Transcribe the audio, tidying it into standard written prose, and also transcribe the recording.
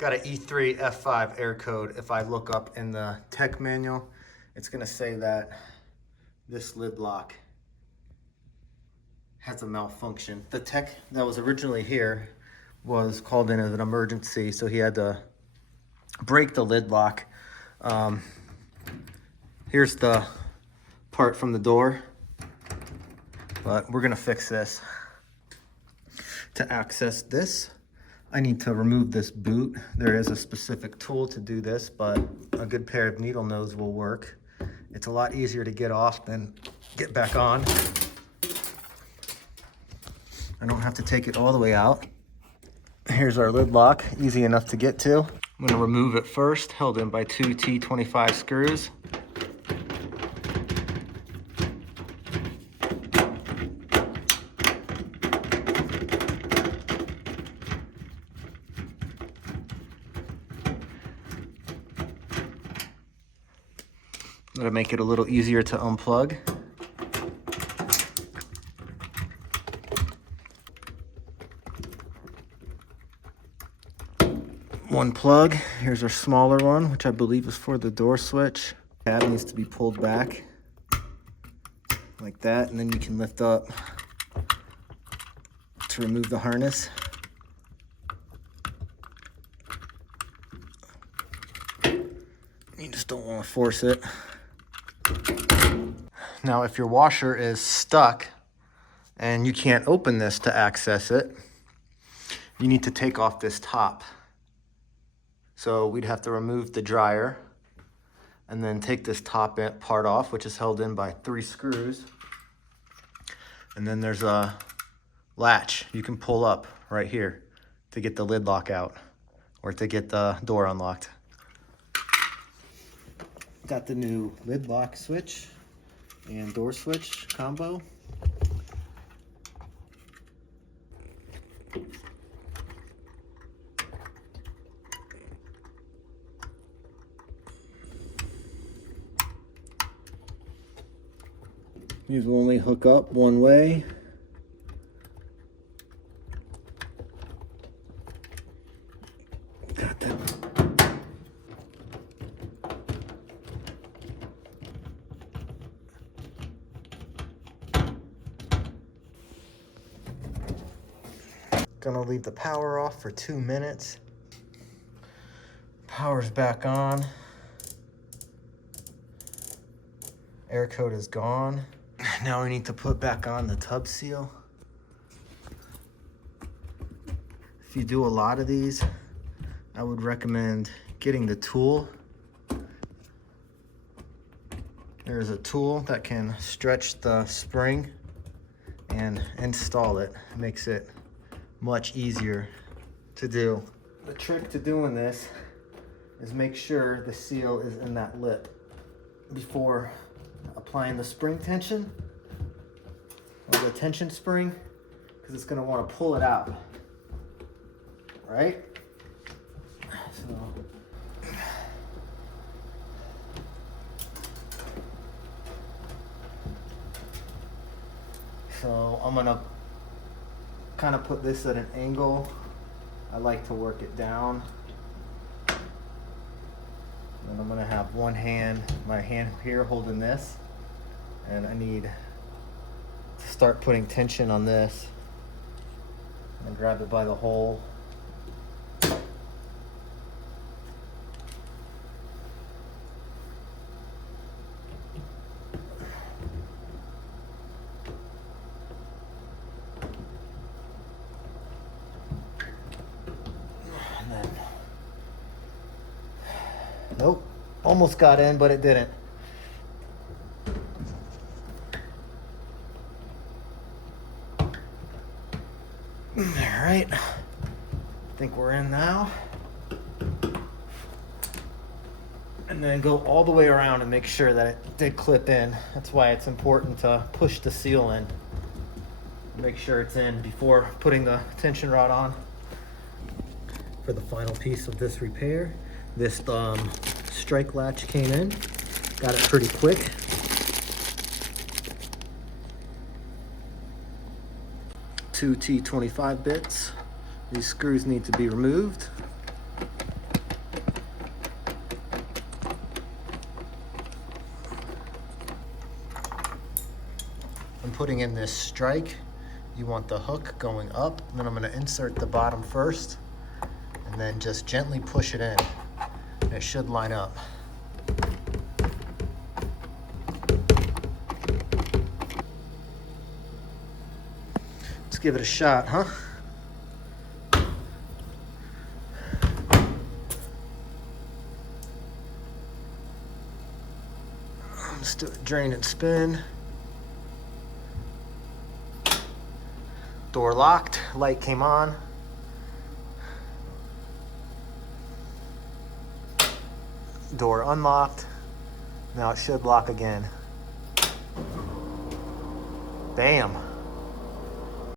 Got an E3 F5 air code. If I look up in the tech manual, it's gonna say that this lid lock has a malfunction. The tech that was originally here was called in as an emergency, so he had to break the lid lock. Here's the part from the door, but we're gonna fix this. To access this, I need to remove this boot. There is a specific tool to do this, but a good pair of needle nose will work. It's a lot easier to get off than get back on. I don't have to take it all the way out. Here's our lid lock, easy enough to get to. I'm gonna remove it first, held in by two T25 screws. That'll make it a little easier to unplug. One plug. Here's our smaller one, which I believe is for the door switch. Tab needs to be pulled back like that, and then you can lift up to remove the harness. You just don't want to force it. Now, if your washer is stuck and you can't open this to access it, you need to take off this top. So we'd have to remove the dryer and then take this top part off, which is held in by 3 screws. And then there's a latch you can pull up right here to get the lid lock out or to get the door unlocked. Got the new lid lock switch and door switch combo. These will only hook up one way. Got that. Gonna leave the power off for 2 minutes. Power's back on. Air code is gone. Now we need to put back on the tub seal. If you do a lot of these, I would recommend getting the tool. There's a tool that can stretch the spring and install it. It makes it much easier to do. The trick to doing this is make sure the seal is in that lip before applying the spring tension or the tension spring, because it's going to want to pull it out, right? So I'm going to kind of put this at an angle. I like to work it down. And I'm gonna have one hand, my hand here holding this, and I need to start putting tension on this. And grab it by the hole. Nope, almost got in, but it didn't. All right, I think we're in now. And then go all the way around and make sure that it did clip in. That's why it's important to push the seal in. Make sure it's in before putting the tension rod on. For the final piece of this repair, this strike latch came in. Got it pretty quick. Two T25 bits. These screws need to be removed. I'm putting in this strike. You want the hook going up, and then I'm going to insert the bottom first, and then just gently push it in. And it should line up. Let's give it a shot, huh? Let's do it, drain and spin. Door locked, light came on. Door unlocked. Now it should lock again. Bam.